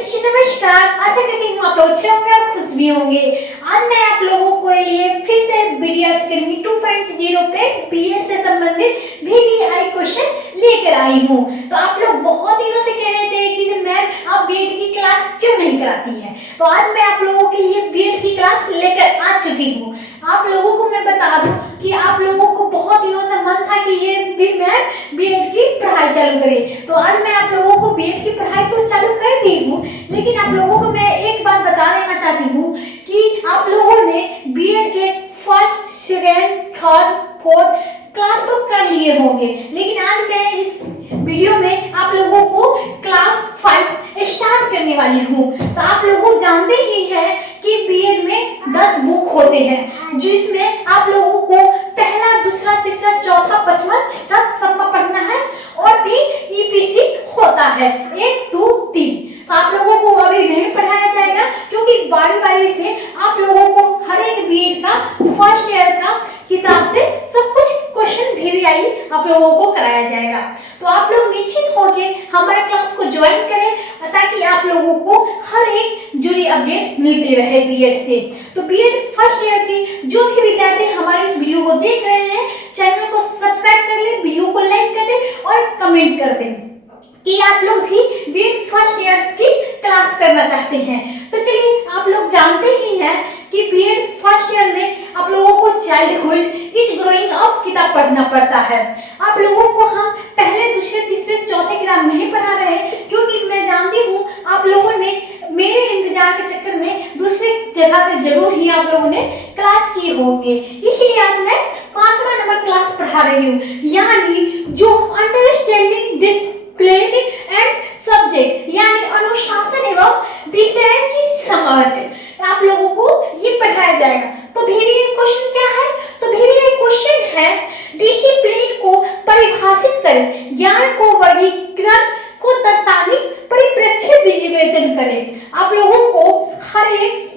Friends नमस्कार। आशा करती हूँ आप लोग अच्छे होंगे और खुश भी होंगे। आज मैं आप लोगों को लिए फिर से बीडीएस अकेडमी 2.0 पे बीएड से संबंधित वीवीआई क्वेश्चन लेकर आई हूँ। तो आप लोग बहुत दिनों से कह रहे थे कि मैम आप बीएड की क्लास क्यों नहीं कराती हैं, तो आज मैं आप लोगों के लिए बीएड की क्लास लेकर आ चुकी हूँ। आप लोगों को मैं बता दूं कि आप लोगों को बहुत दिनों से मन था कि ये भी मैं बीएड की पढ़ाई चालू करें, तो आज मैं आप लोगों को बीएड की पढ़ाई तो चालू कर दी हूँ, लेकिन आप लोगों को मैं एक बात बता देना चाहती हूँ कि आप लोगों ने बीएड के first, second, third, fourth class तो कर लिए होंगे, लेकिन आज मैं इस वीडियो में आप लोगों को क्लास 5 स्टार्ट करने वाली हूँ। तो आप लोग जानते ही हैं कि बीएड में 10 बुक होते हैं, जिसमें आप लोगों को पहला, दूसरा, तीसरा, चौथा, पांचवा, छठा सबका पढ़ना है और 3 ईपीसी होता है, 1, 2, 3। तो आप लोगों को अभी नहीं पढ़ाया जाएगा क्योंकि बारी बारी से आप लोगों को हर एक बीएड का फर्स्ट ईयर का किताब से सब कुछ क्वेश्चन वीवीआई आप लोगों को कराया जाएगा। तो आप लोग निश्चित होकर हमारे क्लास को ज्वाइन करें ताकि आप लोगों को हर एक जुड़ी अपडेट मिलती रहे बीएड से। तो बीएड फर्स्ट ईयर के जो भी विद्यार्थी हमारे इस वीडियो को देख रहे हैं, चैनल को सब्सक्राइब कर ले, वीडियो को लाइक कर दे और कमेंट कर दें कि आप लोग भी बीएड फर्स्ट ईयर की क्लास करना चाहते हैं। तो चलिए, आप लोग जानते ही हैं कि बीएड फर्स्ट ईयर में आप लोगों को चाइल्डहुड इज ग्रोइंग अप किताब पढ़ना पड़ता है। आप लोगों को हम पहले, दूसरे, तीसरे, चौथे किताब नहीं पढ़ा रहे हैं क्योंकि मैं जानती हूँ आप लोगों ने मेरे इंतजार के चक्कर में दूसरे जगह से जरूर ही आप लोगों ने क्लास की होगी, इसलिए आज मैं 5वां नंबर क्लास पढ़ा रही हूँ, यानी जो अंडरस्टैंडिंग डिसिप्लिन एंड सब्जेक्ट, यानी अनुशासन एवं विषय की समझ आप लोगों को ये पढ़ाया जाएगा। तो वीवीआई क्वेश्चन क्या है? तो वीवीआई क्वेश्चन है डिसिप्लिन को परिभाषित करें, ज्ञान को वर्गीकरण को दर्शाने, परिप्रेक्ष्य विवेचन करें। आप लोगों को हर एक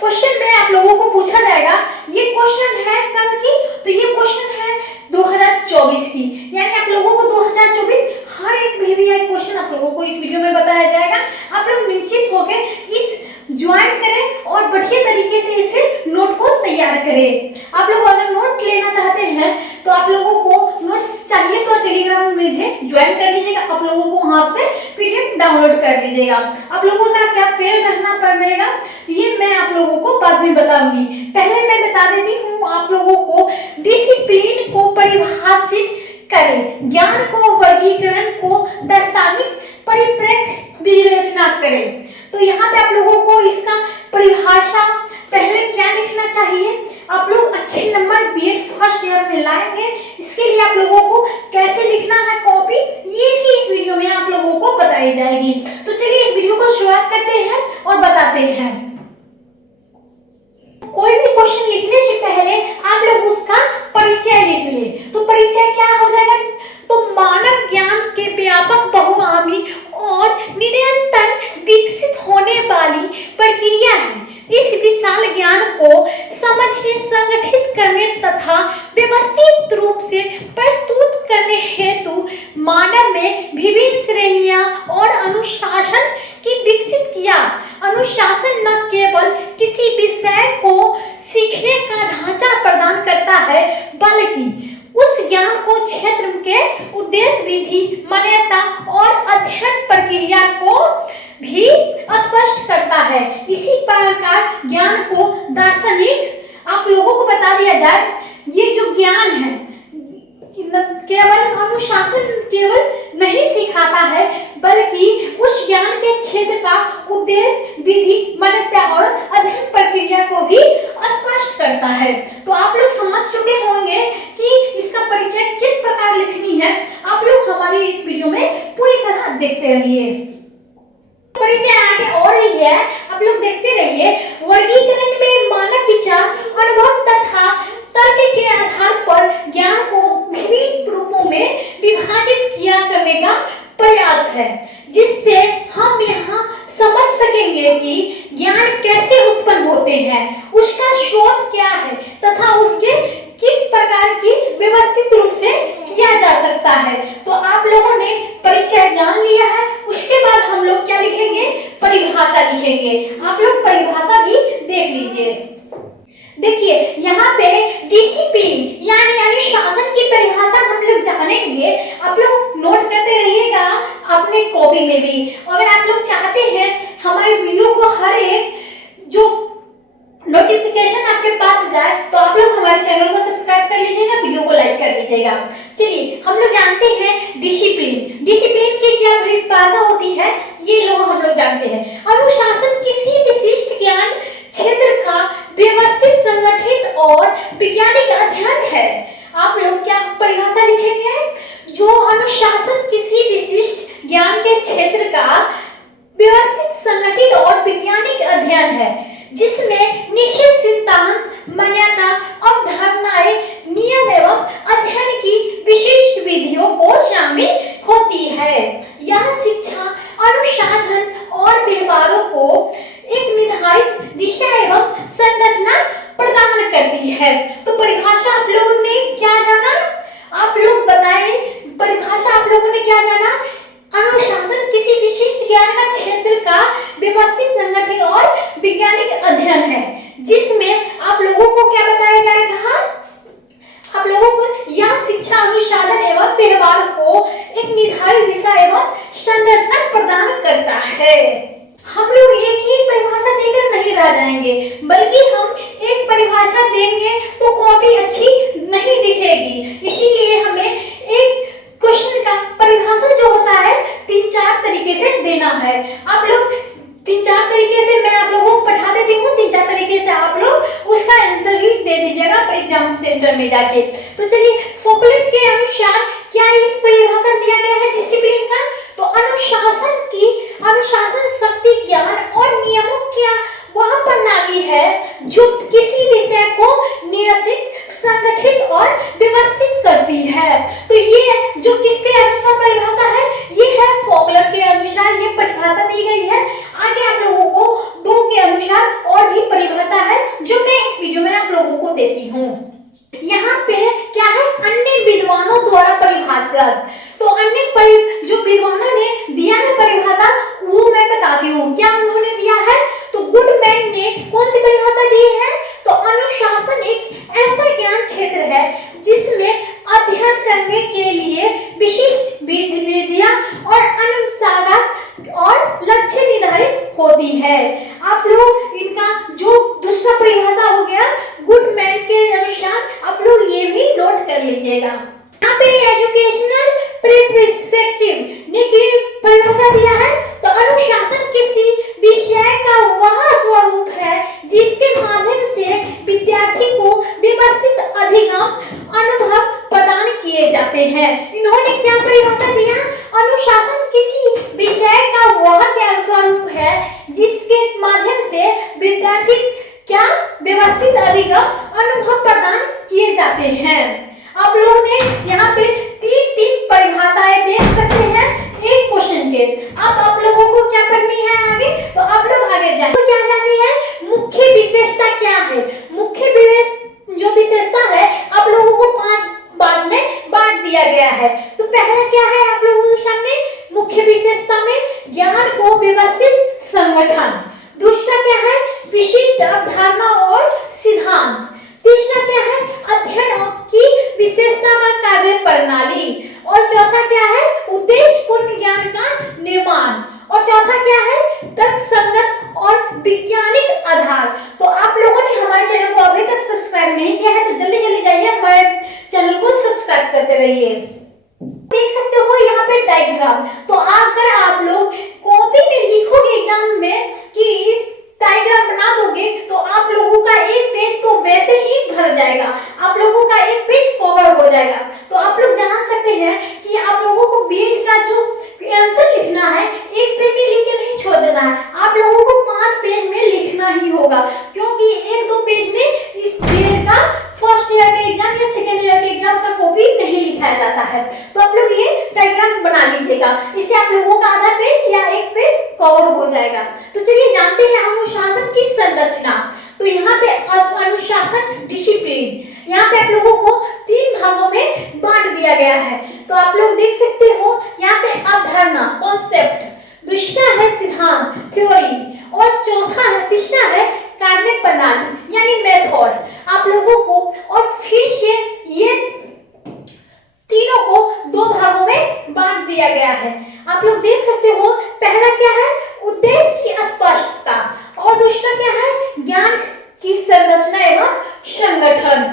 क्वेश्चन में आप लोगों को पूछा जाएगा। ये क्वेश्चन है कब की? तो ये क्वेश्चन है 2024 की, यानी आप लोगों को 2024 हर एक वीवीआई क्वेश्चन आप लोगों को इस वीडियो में बताया जाएगा। आप लोग निश्चित होकर इस ज्वाइन करें और बढ़िया तरीके से इसे नोट को तैयार करें। आप लोग अगर नोट लेना चाहते हैं तो आप लोगों को नोट्स चाहिए तो टेलीग्राम में मुझे ज्वाइन कर लीजिएगा। आप लोगों को वहां से पीडीएफ डाउनलोड कर लीजिएगा। आप लोगों का क्या फेल रहना पड़ेगा ये मैं आप लोगों को बाद में बताऊंगी। पहले मैं बता देती हूँ आप लोगों को डिसिप्लिन को परिभाषित करें, ज्ञान को वर्गीकरण को दर्शाने, परिप्रेक्ष्य विवेचना करें। तो यहाँ पे आप लोगों को इसका परिभाषा पहले क्या लिखना चाहिए, आप लोग अच्छे नंबर बीएड फर्स्ट ईयर में लाएंगे, इसके लिए आप लोगों को कैसे लिखना है कॉपी, ये भी इस वीडियो में आप लोगों को बताई जाएगी। तो चलिए इस वीडियो को शुरुआत करते हैं और बताते हैं। कोई भी क्वेश्चन लिखने से पहले आप लोग उसका परिचय लिख ले। तो परिचय क्या हो जाएगा? तो मानव ज्ञान के व्यापक, बहुआयामी और निरंतर विकसित होने वाली प्रक्रिया है। इस विशाल ज्ञान को समझने, संगठित करने तथा व्यवस्थित रूप से प्रस्तुत करने हेतु मानव में विभिन्न श्रेणियां और अनुशासन की विकसित किया। अनुशासन न केवल किसी विषय को सीखने का ढांचा प्रदान करता है, बल्कि उस ज्ञान को क्षेत्र के उद्देश्य, विधि, मान्यता और अध्ययन प्रक्रिया को भी स्पष्ट करता है। इसी प्रकार ज्ञान को दार्शनिक आप लोगों को बता दिया जाए, ये जो ज्ञान है केवल अनुशासन केवल नहीं सिखाता है, बल्कि उस ज्ञान के क्षेत्र का उद्देश्य, विधि, मान्यता और अध्ययन प्रक्रिया को भी स्पष्ट करता है। तो आप लोग समझ चुके होंगे कि इसका परिचय किस प्रकार लिखनी है। आप लोग हमारी इस वीडियो में पूरी तरह देखते रहिए। परिचय आगे और ही है, आप लोग देखते रहिए। वर्गीकरण में मानव विचार, अनुभव तथा तर्क के आधार पर ज्ञान को विभिन्न रूपों में विभाजित किया करने का प्रयास है, जिससे हम यहाँ समझ सकेंगे कि ज्ञान कैसे उत्पन्न होते हैं, उसका स्रोत क्या है तथा उसके किस प्रकार की व्यवस्थित रूप से किया जा सकता है। तो आप लोगों ने परिचय जान लिया है, उसके बाद हम लोग क्या लिखेंगे? परिभाषा लिखेंगे। आप लोग परिभाषा भी देख लीजिए। देखिए यहाँ पे डिसिप्लिन यानी अनुशासन की परिभाषा हम लोग जानेंगे। आप लोग नोट करते रहिएगा अपने कॉपी में भी। अगर आप लोग चाहते हैं हमारे वीडियो को हर एक जो नोटिफिकेशन आपके पास जाए तो आप लोग हमारे चैनल को सब्सक्राइब कर लीजिएगा, वीडियो को लाइक कर लीजिएगा। चलिए हम लोग जानते हैं डिसिप्लिन। डिसिप्लिन की क्या परिभाषा होती है ये लोग हम लोग जानते हैं। अनुशासन किसी विशिष्ट ज्ञान क्षेत्र का व्यवस्थित, संगठित और वैज्ञानिक अध्ययन है। आप लोग क्या परिभाषा लिखेंगे? जो अनुशासन किसी विशिष्ट ज्ञान के क्षेत्र का व्यवस्थित, संगठित और वैज्ञानिक अध्ययन है जिसमें निश्चित सिद्धांत, मान्यता, अवधारणाएं, नियम एवं अध्ययन की विशिष्ट विधियों को शामिल होती है। यह शिक्षा, अनुशासन और व्यवहारों को एक निर्धारित दिशा एवं संरचना प्रदान करती है। तो परिभाषा आप लोगों ने क्या जाना? आप लोग बताएं परिभाषा आप लोगों ने क्या जाना? अनुशासन किसी विशिष्ट ज्ञान का क्षेत्र का व्यवस्थित, संगठित और वैज्ञानिक अध्ययन है जिसमें आप लोगों को क्या बताया जाएगा? आप लोगों को यह शिक्षा, अनुशासन एवं व्यवहार को एक निर्धारित दिशा एवं संरचना प्रदान करता है। हम लोग एक ही परिभाषा देकर नहीं रह जाएंगे, बल्कि हम एक परिभाषा देंगे तो कॉपी अच्छी नहीं दिखेगी। इसीलिए हमें एक क्वेश्चन का परिभाषा जो होता है 3-4 तरीके से देना है। आप लोग 3-4 तरीके से मैं आप लोगों को पढ़ा देती हूँ, 3-4 तरीके से आप लोग उसका आंसर भी दे दीजिएगा एग्जाम सेंटर में जाके। तो चलिए फोकलेट के अनुसार क्या इस परिभाषा दिया गया है डिसिप्लिन का? तो अनुशासन शक्ति, ज्ञान और नियमों क्या वह प्रणाली है जो किसी विषय को नियंत्रित, संगठित और व्यवस्थित करती है। तो ये जो किसके अनुसार परिभाषा है? ये है फोकलेट के अनुसार ये परिभाषा दी गई है। आगे आप लोगों को 2 के अनुसार और भी परिभाषा है जो मैं इस वीडियो में आप लोगों को देती हूँ। यहाँ पे क्या है? अन्य विद्वानों द्वारा परिभाषित। तो अन्य जो विद्वानों ने दिया है परिभाषा वो मैं बताती हूँ। क्या उन्होंने दिया है? तो गुडमैन ने कौन सी परिभाषा दी है? तो अनुशासन एक ऐसा ज्ञान क्षेत्र है जिसमें अध्ययन करने के लिए विशिष्ट विधियां और अनुसार और लक्ष्य निर्धारित होती है। आप लोग इनका जो दूसरा परिभाषा हो गया गुडमैन के अनुसार आप लोग ये भी नोट कर लीजिएगा। यहाँ पे एजुकेशनल पर्सपेक्टिव ने परिभाषा दिया है। तो अनुशासन किसी विषय का वह स्वरूप है जिसके माध्यम से विद्यार्थी को व्यवस्थित अधिगम अनुभव प्रदान किए जाते हैं। इन्होंने क्या परिभाषा दिया? अनुशासन किसी विषय का वह क्या स्वरूप है जिसके माध्यम से विद्यार्थी क्या व्यवस्थित अधिगम अनुभव प्रदान किए जाते हैं। आप लोगों ने यहाँ पे 3 परिभाषाएं देख सकते हैं एक क्वेश्चन के। अब आप लोगों को क्या पढ़नी है आगे? तो आप लोग आगे जाएं। तो क्या जाननी है? मुख्य विशेषता क्या है? मुख्य जो विशेषता है आप लोगों को 5 भाग में बांट दिया गया है। तो पहला क्या है आप लोगों के सामने? मुख्य विशेषता में ज्ञान को व्यवस्थित संगठन। दूसरा क्या है? विशिष्ट अवधारणा और सिद्धांत। तीसरा क्या है? अध्ययन की विशेषता व कार्य प्रणाली। और चौथा क्या है? उद्देश्यपूर्ण ज्ञान का निर्माण। और चौथा क्या है? तर्कसंगत और वैज्ञानिक आधार। तो आप लोगों ने हमारे चैनल को अभी तक सब्सक्राइब नहीं किया है तो जल्दी जल्दी जाइए हमारे चैनल को सब्सक्राइब करते रहिए। देख सकते हो यहाँ पे डायग्राम। तो अगर आप लोग कॉपी में लिखोगे एग्जाम में कि इस डायग्राम बना दोगे तो आप लोगों का एक पेज तो वैसे ही भर जाएगा, आप लोगों का एक पेज कवर हो जाएगा। तो आप लोग जान सकते हैं कि आप लोगों को बीएड का जो आंसर लिखना है एक पेज में लिख के नहीं छोड़ देना है, आप लोगों को 5 पेज में लिखना ही होगा क्योंकि 1-2 पेज में इस बीएड का फर्स्ट ईयर के एग्जाम या सेकेंड ईयर के एग्जाम का कॉपी नहीं लिखाया जाता है। तो आप लोग ये डायग्राम बना लीजिएगा, इससे आप लोगों का आधा पेज या एक पेज कवर हो जाएगा। तो चलिए जानते हैं अनुशासन की संरचना। तो यहाँ पे अनुशासन डिसिप्लिन यहाँ पे आप लोगों को 3 भागों में बांट दिया गया है। तो आप लोग देख सकते हो यहाँ पे अवधारणा कॉन्सेप्ट, दूसरा है सिद्धांत, थ्योरी। और तीसरा है कार्य प्रणाली यानी मेथड। आप लोगों को और फिर से ये तीनों को दो भागों में बांट दिया गया है। आप लोग देख सकते हो, पहला क्या है, उद्देश्य की स्पष्टता, और दूसरा क्या है, ज्ञान की संरचना एवं संगठन।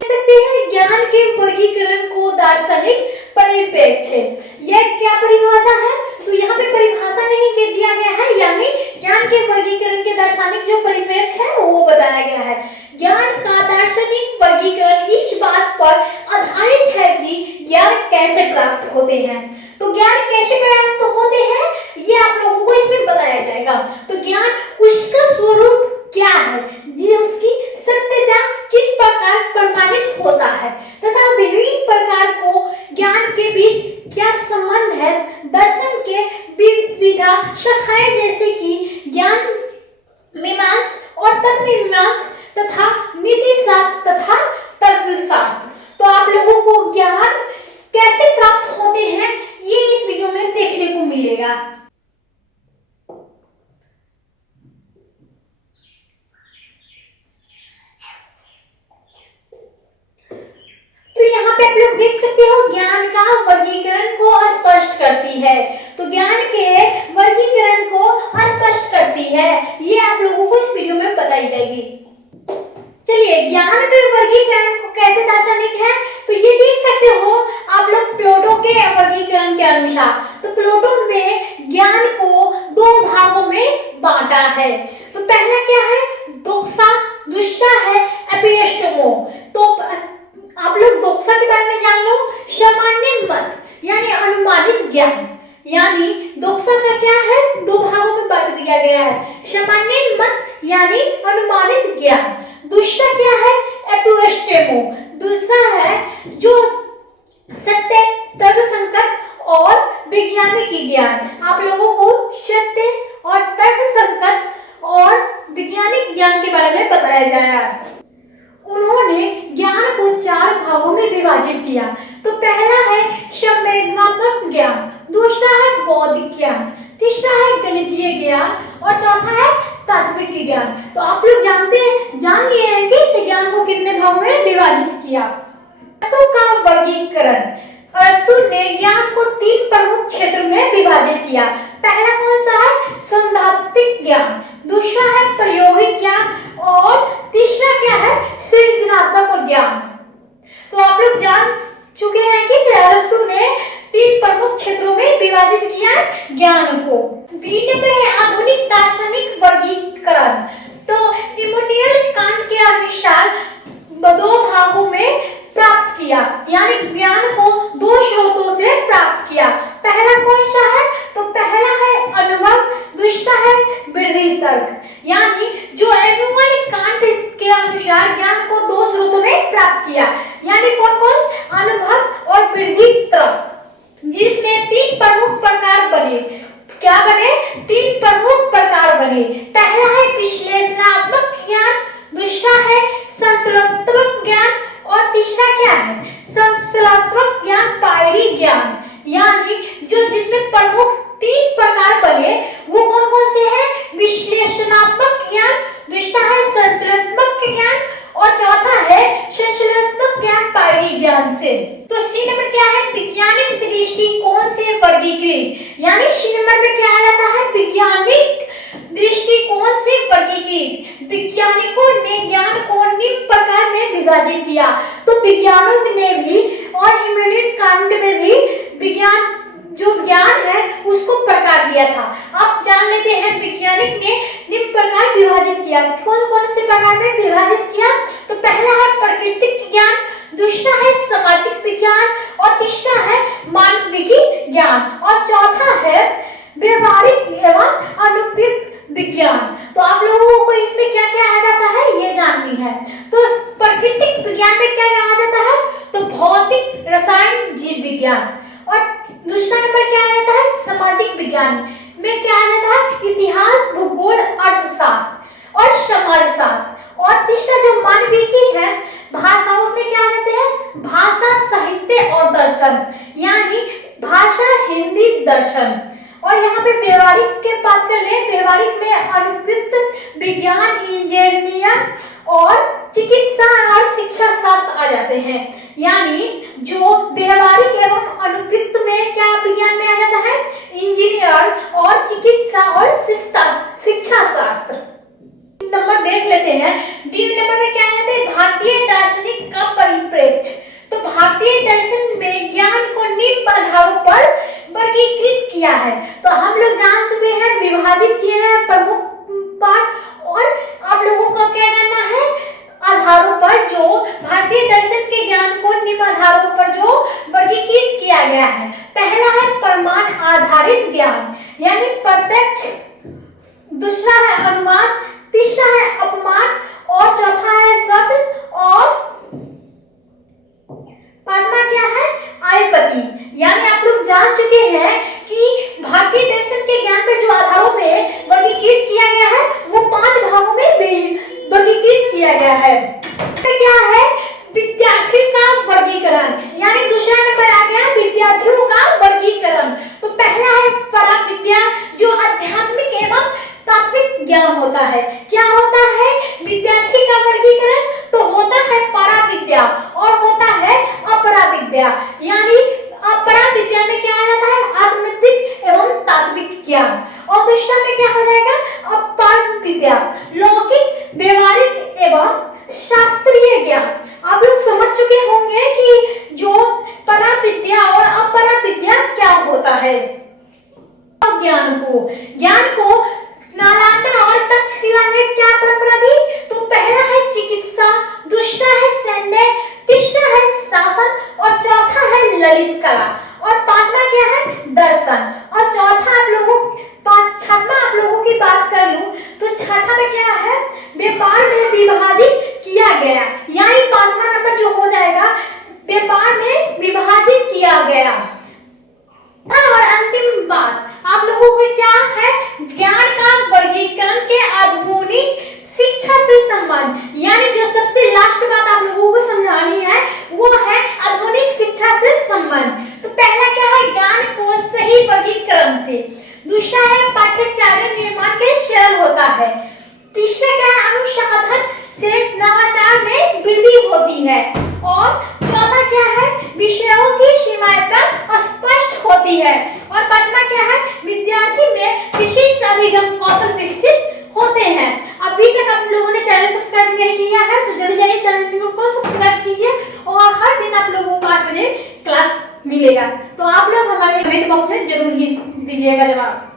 देख सकते हैं ज्ञान के वर्गीकरण को दार्शनिक परिप्रेक्ष्य। यह क्या परिभाषा है, तो यहाँ पे परिभाषा नहीं के दिया गया है, यानी ज्ञान के वर्गीकरण के दार्शनिक जो परिप्रेक्ष्य है वो बताया गया है। ज्ञान का दार्शनिक वर्गीकरण इस बात पर आधारित है कि ज्ञान कैसे प्राप्त होते हैं। तो ज्ञान कैसे प्राप्त होते हैं ये आप लोगों को इसमें बताया जाएगा। तो ज्ञान उसका स्वरूप क्या है, ये उसकी सत्यता किस प्रकार प्रमाणित होता है, तथा विभिन्न प्रकार को ज्ञान के बीच क्या संबंध है। दर्शन के विविधा शाखाएं जैसे कि ज्ञान मीमांसा और तर्क मीमांसा तथा नीति शास्त्र तथा तर्कशास्त्र। तो आप लोगों को ज्ञान कैसे प्राप्त होते हैं ये इस वीडियो में देखने को मिलेगा। तो यहाँ पे आप लोग देख सकते हो ज्ञान का वर्गीकरण को स्पष्ट करती है। तो ज्ञान के वर्गीकरण को स्पष्ट करती है, ये आप लोगों को इस वीडियो में बताई जाएगी। चलिए, ज्ञान के वर्गीकरण को कैसे दार्शनिक है, तो ये देख सकते हो आप लोग प्लेटो के वर्गीकरण के अनुसार। तो प्लेटो में ज्ञान को दो भागों में बांटा है। तो पहला क्या है, दोक्सा, दूसरा है एपिस्टेमो। तो आप लोग दोक्सा के बारे में जान लो, सामान्य मत यानी अनुमानित ज्ञान। यानी दोक्सा का क्या है, दो भागों में बांट दिया गया है, सामान्य मत यानी अनुमानित ज्ञान। दूसरा क्या है, एपिस्टेमो, दूसरा है जो सत्य, तर्कसंगत और वैज्ञानिक ज्ञान। आप लोगों को सत्य और तर्कसंगत और वैज्ञानिक ज्ञान के बारे में बताया गया। उन्होंने ज्ञान को चार भागों में विभाजित किया। तो पहला है संवेदनात्मक ज्ञान, दूसरा है बौद्धिक ज्ञान, तीसरा है गणितीय ज्ञान और चौथा है तात्विक ज्ञान। तो आप लोग जान लिए हैं कि इस ज्ञान को कितने भागों में विभाजित किया। अरस्तू का वर्गीकरण, अरस्तू ने ज्ञान को तीन प्रमुख क्षेत्रों में विभाजित किया। पहला कौन सा है, सैद्धांतिक ज्ञान, दूसरा है प्रायोगिक ज्ञान और तीसरा क्या है, सृजनात्मक ज्ञान। तो आप लोग जान चुके हैं कि अरस्तू ने तीन प्रमुख क्षेत्रों में विभाजित किया ज्ञान को। बी नंबर है आधुनिक दार्शनिक वर्गीकरण। तो इमैनुएल कांट के अनुसार दो भागों में प्राप्त किया, यानी ज्ञान को दो स्रोतों से प्राप्त किया। पहला कौन सा है, तो पहला है अनुभव, दूसरा है वृद्धि तर्क। यानी जो इमैनुएल कांट के अनुसार ज्ञान को दो स्रोतों में प्राप्त किया, यानी कौन कौन, अनुभव और वृद्धि तर्क, जिसमें तीन प्रमुख प्रकार बने। क्या बने, तीन प्रमुख प्रकार बने। पहला है विश्लेषणात्मक ज्ञान, दूसरा है संश्लेषणात्मक ज्ञान और तीसरा क्या है, संश्लेषणात्मक ज्ञान पायरी ज्ञान। यानी जो जिसमें प्रमुख तीन प्रकार बने वो कौन कौन से हैं, विश्लेषणात्मक ज्ञान, दूसरा है संश्लेषणात्मक ज्ञान और चौथा है संश्लेषणात्मक ज्ञान पायरी ज्ञान से। तो सी नंबर क्या है, वैज्ञानिक दृष्टिकोण से वर्गीकृत। यानी सी नंबर में क्या आ जाता है, वैज्ञानिक दृष्टिकोण से वर्गीकृत। वैज्ञानिकों ने ज्ञान को निम्न प्रकार में विभाजित किया। तो विज्ञानों ने भी और इमैनुएल कांट में भी विज्ञान जो ज्ञान है उसको प्रकार दिया था। आप जान लेते हैं वैज्ञानिक ने निम्न प्रकार विभाजित किया। कौन कौन से प्रकार में विभाजित किया, तो पहला है प्राकृतिक ज्ञान, दूसरा है सामाजिक विज्ञान और तीसरा है मानविक ज्ञान और चौथा है व्यवहारिक एवं अनुप्रयुक्त विज्ञान। तो आप लोगों को इसमें क्या क्या आ जाता है ये जाननी है। तो प्राकृतिक विज्ञान में क्या आ जाता है, तो भौतिक, रसायन, जीव विज्ञान। और दूसरा नंबर क्या आ जाता है, सामाजिक विज्ञान में क्या आ जाता है, इतिहास, भूगोल, अर्थशास्त्र और समाजशास्त्र। और तीसरा जो मानविकी है भाषा, उसमें क्या आ जाते हैं, भाषा, साहित्य और दर्शन, यानी भाषा, हिंदी, दर्शन। और यहाँ पे व्यवहारिक के बात कर ले, व्यवहारिक में अनुपयुक्त विज्ञान, इंजीनियर और चिकित्सा और शिक्षा शास्त्र आ जाते हैं। यानी जो व्यवहारिक एवं अनुपयुक्त में क्या विज्ञान में आ जाता है, इंजीनियर और चिकित्सा और शिक्षा शास्त्र। नंबर देख लेते हैं, डी नंबर में क्या आ जाता है, भारतीय दार्शनिक का परिप्रेक्ष्य। तो भारतीय दर्शन में ज्ञान को निम्न आधारों पर वर्गीकृत किया है। तो हम लोग जान चुके हैं, विभाजित किए हैं प्रमुख पाठ, और आप लोगों को क्या जानना है, आधारों पर जो भारतीय दर्शन के ज्ञान को निम्न आधारों पर जो वर्गीकृत किया गया है। पहला है प्रमाण आधारित ज्ञान यानी प्रत्यक्ष, दूसरा है अनुमान, तीसरा है अपमान, और चौथा है शब्द, और पांचवा क्या है, आयपति। यानी आप लोग जान चुके हैं कि भारतीय दर्शन के ज्ञान पर जो आधारों में वर्गीकृत किया गया है वो 5 भागों में वर्गीकृत किया गया है। क्या है, विद्यार्थी का वर्गीकरण, यानी दूसरा नंबर आ गया विद्यार्थियों का वर्गीकरण। तो पहला है पराविद्या, जो आध्यात्मिक एवं तात्विक ज्ञान होता है। क्या होता है, विद्यार्थी का वर्गीकरण तो होता है पराविद्या और होता है अपराविद्या। यानी अपराविद्या में क्या आ जाता है, आध्यात्मिक एवं तात्विक ज्ञान, और दूसरा में क्या हो जाएगा, अपर विद्या, लौकिक, व्यवहारिक एवं शास्त्रीय ज्ञान। आप लोग समझ चुके होंगे कि जो पराविद्या और अपराविद्या क्या होता है। ज्ञान को नालंदा और तक्षशिला ने क्या परंपरा दी, तो पहला है चिकित्सा, दूसरा है सैन्य, तीसरा है शासन, और चौथा है ललित कला, और पांचवा क्या है, दर्शन, और चौथा छठवां आप लोगों की बात कर लूं तो छठा में क्या है, व्यापार में विभाजित किया गया। यानी पांचवा नंबर जो हो जाएगा, व्यापार में विभाजित किया गया। और अंतिम बात आप लोगों को क्या है, ज्ञान का वर्गीकरण के आधुनिक शिक्षा से संबंध। यानी जो सबसे लास्ट बात आप लोगों को समझानी है वो है आधुनिक शिक्षा से संबंध। तो पहला क्या है, ज्ञान को सही वर्गीकरण से, दूसरा है पाठ्यचर्या निर्माण के सरल होता है, तीसरा क्या है, अनुसंधान से नवाचार में वृद्धि होती है, और चौथा क्या है, विषयों की सीमाएं पर स्पष्ट होती है, और पांचवा क्या है, विद्यार्थी में विशिष्ट अधिगम कौशल विकसित होते हैं। अभी तक आप लोगों ने चैनल सब्सक्राइब नहीं किया है तो जल्दी जाइए चैनल को सब्सक्राइब कीजिए, और हर दिन आप लोगों को 8 बजे क्लास मिलेगा। तो आप लोग हमारे कमेंट बॉक्स में जरूर ही दीजिएगा जवाब।